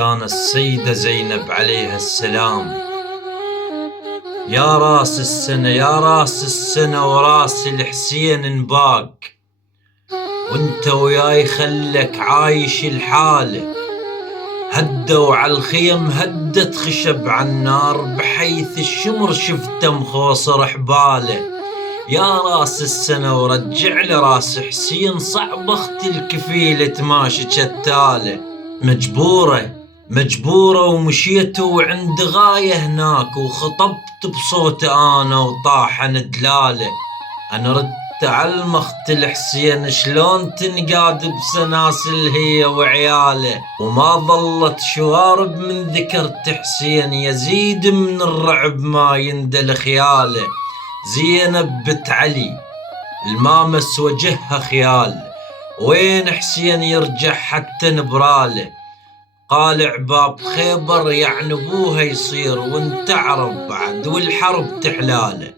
كان السيدة زينب عليها السلام. يا راس السنة يا راس السنة وراس الحسين انباق، وانت وياي خلك عايش الحالة. هدوا على الخيم هدت خشب عالنار، بحيث الشمر شفته مخوصر حباله. يا راس السنة ورجع لراس حسين، صعب اختي الكفيلة تماشي شتاله. مجبورة ومشيت وعند غاية هناك، وخطبت بصوت انا وطاحن دلاله. انا ردت على المخت الحسين شلون تنقاد بسناسل هي وعياله، وما ظلت شوارب من ذكرت حسين، يزيد من الرعب ما يندل خياله. زينب بنت علي المامس وجهها خيال، وين حسين يرجع حتى نبراله. قال عباب خيبر يعني ابوها يصير، وانت عرب بعد والحرب تحلاله.